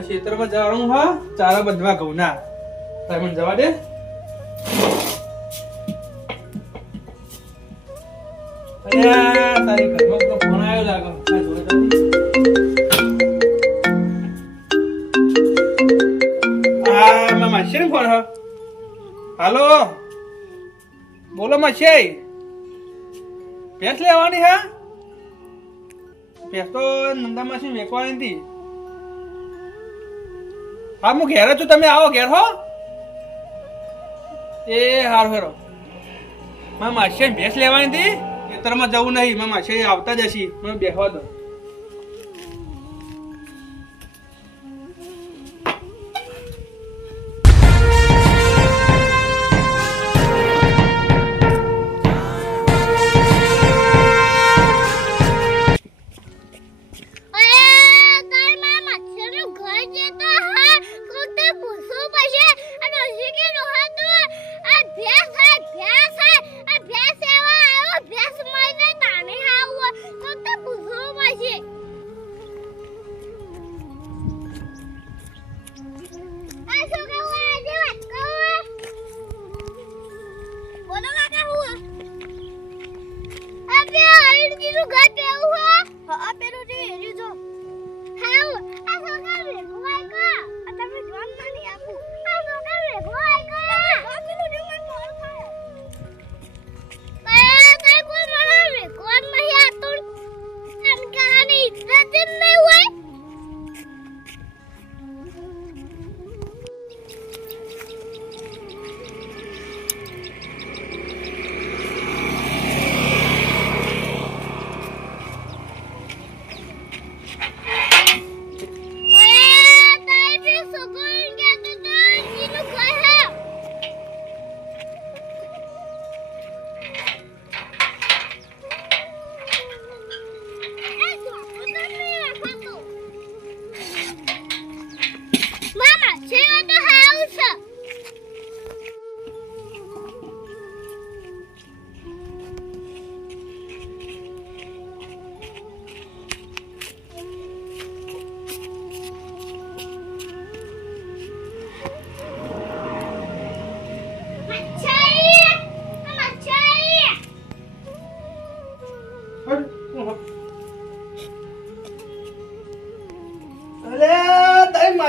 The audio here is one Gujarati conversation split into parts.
આ ખેતરમાં જવાનું હા ચારા બધવા ઘઉંના તારે મને જવા દે. હાલો. બોલો માસી. ભેંસ લેવાની હા? ભેંસ તો નંદા માસી વેકવાની હતી. હા, હું ઘેર છું. તમે આવો ઘેર, હો. એ હારું, હેરો. મારા માસીએ ભેંસ લેવાની હતી. ખેતરમાં જવું નહીં. મારા માસી આવતા જ હશી. મને બેસવા દો.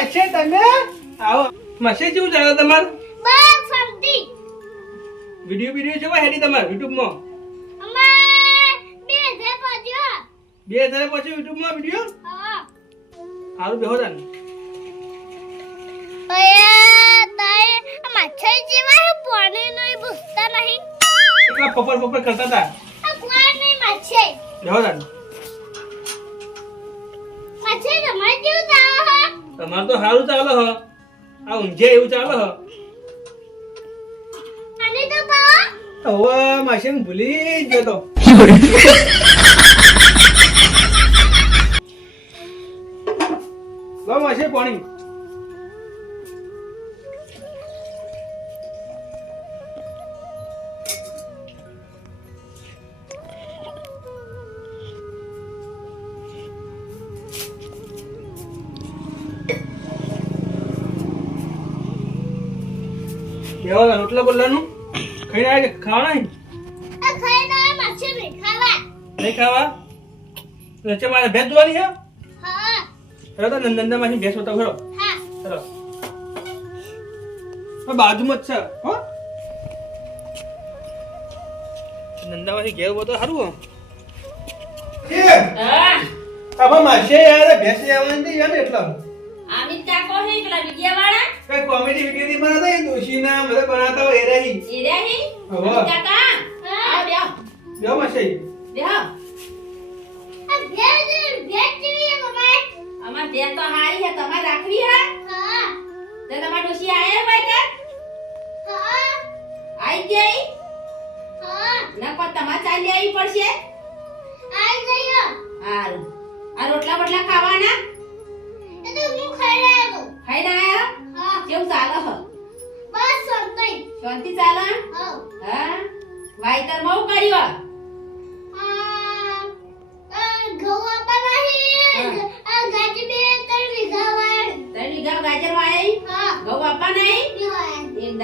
માસી તમે? આવો. મશે જેવું ચાલે તમારે? બસ સમજી વિડિયો વિડિયો જોવા હેડી તમાર યુટ્યુબમાં બે હજાર પાછો બે હજાર પછી યુટ્યુબમાં વીડિયો? હા. સારું બેહો અરે તારે આ મચ્છર જેવા પાણી નહીં પૂછતા નહીં. એટલા પપર પપર કરતા હતા. આ નહીં મચ્છર બેહો તાન મચ્છર તમારે જેવું હે તમારે તો સારું ચાલે હ. આ ઊંઘે એવું ચાલે હ. અને તો કહો. હવે માસી ભૂલી જ ગયો તો. લો માસી પાણી. બેહો રોટલા બોલવાનું? ખાઈને આવે કે ખાવાના? ખાઈને આવે માછી ભી ખાવા. નહીં ખાવા? વચ્ચે મારે ભેંસ જોવાની છે? હા. હેલો તો નંદનદા માંથી ભેસ હોતા ખરો હા. ચલો. બાજુમાં જ છે હો. નંદામાંથી ઘેર ઊભો તો સારું હા. આમાં માસે યાર ભેસ લેવાની હતી યાર એટલા અમિત કાકો હે પેલા વિડિયા વાળા કઈ કોમેડી વીડિયો ની બનાવતા એ દોશીના બધા બનાવતા હોય એ રહી. એ રહ્યા હી હવે. કાકા આવો બેહો જો માસે. બેહો આ અમાર. તો હારી હે તમારે રાખવી હે હા. તો તમાર ડોશી આયા ભાઈ કે હા. આઈ ગઈ હા. ના પણ તમારે ચાલી આવી પડશે? આઈ આ રોટલા બટલા ખાવાના?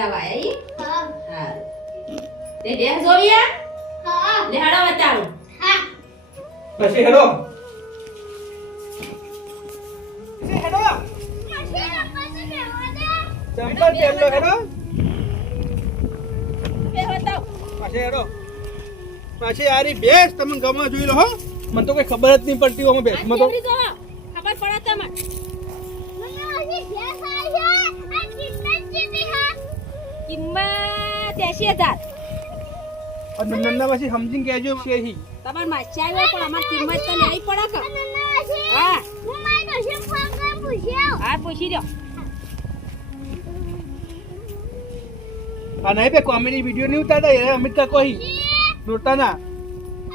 દવા આવી હા. હારું. તે ભેંસ જોવી આ? હા. લે હાડો બતાડું હા. પછી હેડો. પછી હેડો. માસી રમવા તો જવા દે. ચંપલ હેડો. પાછી હેડો. પાછી આરી બેસ તમે ગમે જોઈ લો હો. મને તો કઈ ખબર જ નહીં પડતી આમાં બેસમાં તો. ખબર પડે તમને. કિંમત એસી હજાર. નંદા પાછી સમજીને કહેજો છે હી તમારે માસી આવ્યો પણ અમારી કિંમત તો નહીં પડે કે. હા. હું મારી ડોશીને ફોન કરીને પૂછ્યો. હા પૂછી દો અને બે કોમેડી વીડિયો નહીં ઉતારતા એ અમિત કાકો હી. નોટા ના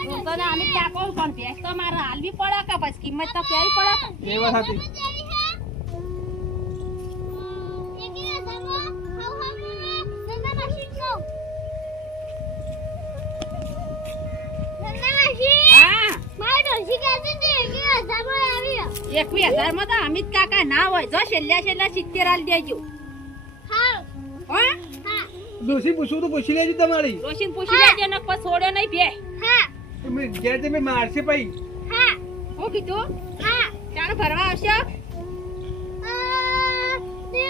નોટા ના અમે ત્યાં કોણ પણ ભેંસ તો મારા હાલવી પડે કે પછી કિંમત તો કેવી પડે એ વાત હતી એકવીસ હજારમાં તો અમિત કાકા ના હોય. જો છેલ્લા છેલ્લા સિત્તેર હાલ દેજો. તો પૂછી લેજો તમારી. રોશીન પૂછી લેજો ને કોઈ છોડ્યો નહીં બે. ઘેર તમે મારશે પછી હા, કીધું? હા. ચાલો ભરવા આવશે? તે.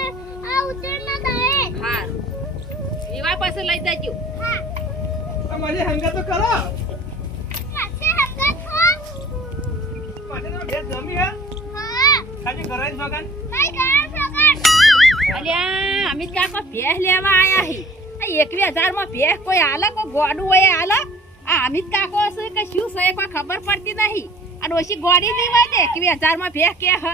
હા. એવા પાસે લઈ જજો. હા, તમારી હંગા તો કરો. અલ્યા અમિત કાકો ભેંસ લેવા આયા હી. એકવી હજારમાં કોઈ હાલે કોઈ ગોડું હોય હાલે આ અમિત કાકો છે કે શું છે કોઈ ખબર પડતી નહીં. અને ઓછી ગોડી નહીં હોય ને એકવી હજારમાં ભેહ કે હ?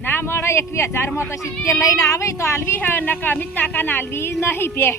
ના મળે એકવી હજારમાં તો સિત્તેર લઈને આવે તો આલવી હ નકર અમિત કાકા ને આલવી નહીં ભેંસ.